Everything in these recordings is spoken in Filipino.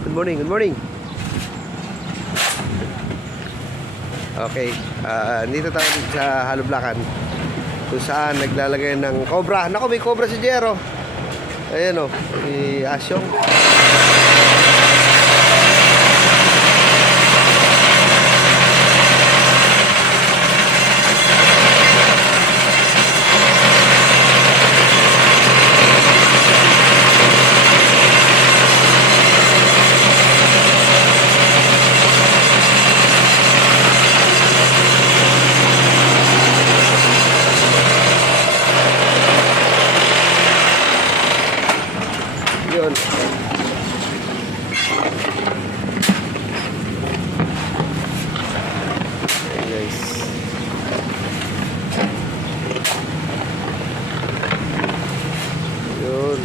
Good morning, good morning. Okay, dito tayo sa Halublakan kung saan naglalagay ng cobra. Naku, may cobra si Jero. Ayan o, si Asyong. Yun. Okay, guys. Yun.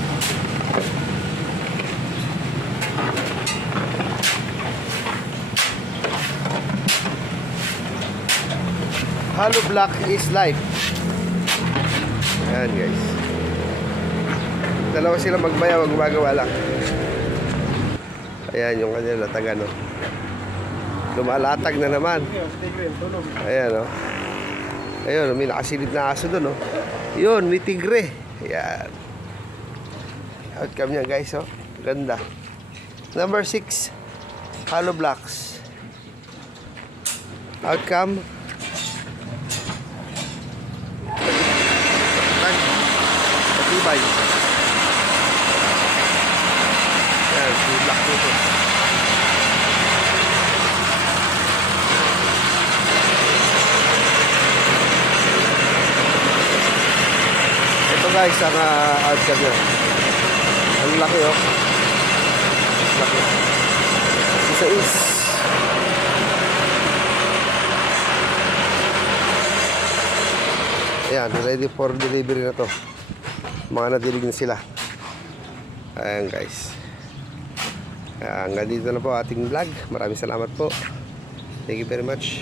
Hollow block is life. Ayan, guys. Dalawa sila magbayaw, gumagawa lang. Ayan yung kanya latagan, no? Lumalatag na naman. Ayan, no? Ayun, may nakasilid na aso doon, no? Yun, may tigre. Ayan. Outcome niya, guys, oh. Ganda. Number 6, hollow blocks. Outcome. Matibay. Black dito. Ito guys ang outcome niya. Ang laki, oh. Laki. Isa is ayan, ready for delivery na to. Mga nadilig na sila. Ayan guys. Hanggang dito na po ating vlog. Maraming salamat po. Thank you very much.